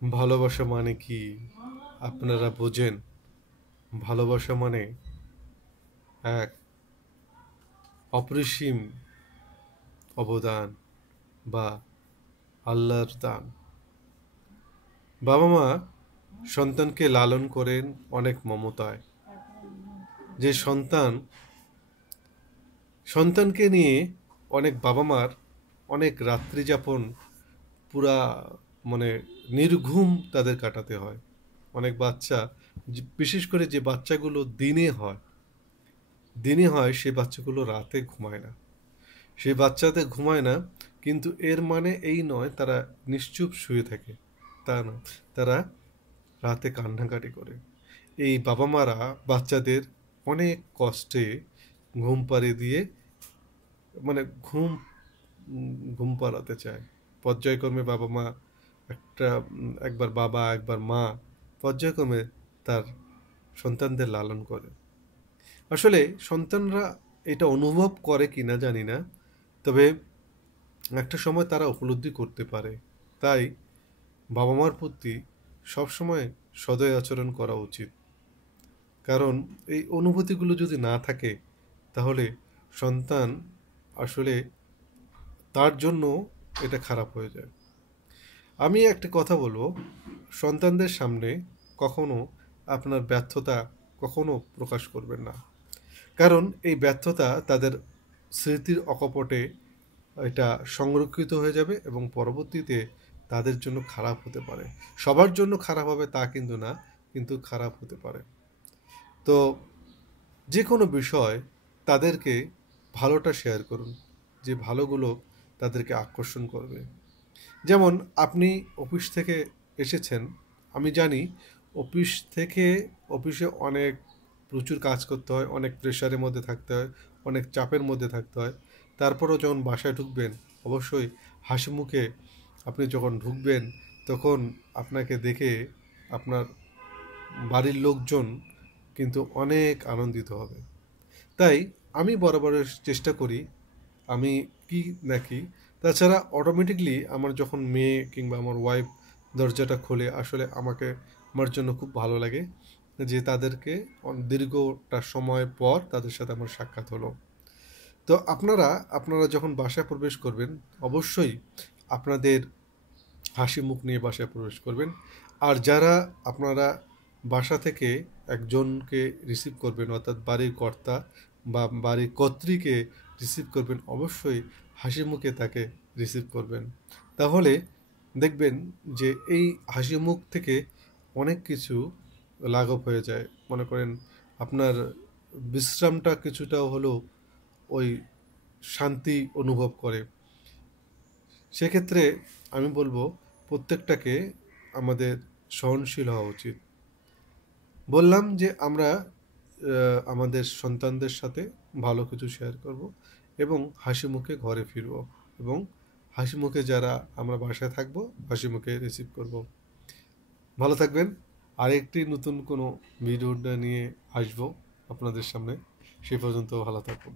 ভালোবাসা মানে কি আপনারা বোঝেন? ভালোবাসা মানে এক অপরিসীম অবদান বা আল্লাহর দান। বাবা মা সন্তানকে লালন করেন অনেক মমতায়। যে সন্তানকে নিয়ে অনেক বাবা মার অনেক রাত্রি যাপন পুরা মানে নির্ঘুম তাদের কাটাতে হয়। অনেক বাচ্চা বিশেষ করে যে বাচ্চাগুলো দিনে হয় সে বাচ্চাগুলো রাতে ঘুমায় না। সেই বাচ্চাদের ঘুমায় না, কিন্তু এর মানে এই নয় তারা নিশ্চুপ শুয়ে থাকে, তা না। তারা রাতে কান্নাকাটি করে। এই বাবা মারা বাচ্চাদের অনেক কষ্টে ঘুম পাড়িয়ে দিয়ে মানে ঘুম পাড়াতে চায়। পর্যায়ক্রমে বাবা মা একবার বাবা একবার মা পর্যায়ক্রমে তার সন্তানদের লালন করে। আসলে সন্তানরা এটা অনুভব করে কিনা জানি না, তবে একটা সময় তারা উপলব্ধি করতে পারে। তাই বাবা মার প্রতি সবসময় সদয় আচরণ করা উচিত। কারণ এই অনুভূতিগুলো যদি না থাকে তাহলে সন্তান আসলে তার জন্য এটা খারাপ হয়ে যায়। আমি একটা কথা বলবো, সন্তানদের সামনে কখনো আপনার ব্যর্থতা কখনো প্রকাশ করবেন না। কারণ এই ব্যর্থতা তাদের স্মৃতির অকপটে এটা সংরক্ষিত হয়ে যাবে এবং পরবর্তীতে তাদের জন্য খারাপ হতে পারে। সবার জন্য খারাপ হবে তা কিন্তু না, কিন্তু খারাপ হতে পারে। তো যে কোনো বিষয় তাদেরকে ভালোটা শেয়ার করুন, যে ভালোগুলো তাদেরকে আকর্ষণ করবে। যেমন আপনি অফিস থেকে এসেছেন, আমি জানি অফিসে অনেক প্রচুর কাজ করতে হয়, অনেক প্রেশারের মধ্যে থাকতে হয়, অনেক চাপের মধ্যে থাকতে হয়। তারপরেও যখন বাসায় ঢুকবেন, অবশ্যই হাসি মুখে আপনি যখন ঢুকবেন, তখন আপনাকে দেখে আপনার বাড়ির লোকজন কিন্তু অনেক আনন্দিত হবে। তাই আমি বরাবর চেষ্টা করি, আমি কি দেখি, তাছাড়া অটোমেটিকলি আমার যখন মেয়ে কিংবা আমার ওয়াইফ দরজাটা খোলে, আসলে আমার জন্য খুব ভালো লাগে যে তাদেরকে দীর্ঘটা সময় পর তাদের সাথে আমার সাক্ষাৎ হলো। তো আপনারা যখন বাসায় প্রবেশ করবেন, অবশ্যই আপনাদের হাসি মুখ নিয়ে বাসায় প্রবেশ করবেন। আর যারা আপনারা বাসা থেকে একজনকে রিসিভ করবেন, অর্থাৎ বাড়ির কর্তা বা বাড়ির কর্ত্রীকে রিসিভ করবেন, অবশ্যই হাসি মুখে তাকে রিসিভ করবেন। তাহলে দেখবেন যে এই হাসি মুখ থেকে অনেক কিছু লাঘব হয়ে যায়। মনে করেন আপনার বিশ্রামটা কিছুটাও হলেও ওই শান্তি অনুভব করে। সেক্ষেত্রে আমি বলবো প্রত্যেকটাকে আমাদের সহনশীল হওয়া উচিত। বললাম যে আমরা আমাদের সন্তানদের সাথে ভালো কিছু শেয়ার করব এবং হাসি মুখে ঘরে ফিরব, এবং হাসি মুখে যারা আমরা বাসায় থাকবো হাসি মুখে রিসিভ করব। ভালো থাকবেন। আরেকটি নতুন কোনো ভিডিওটা নিয়ে আসবো আপনাদের সামনে। সে পর্যন্ত ভালো থাকুন।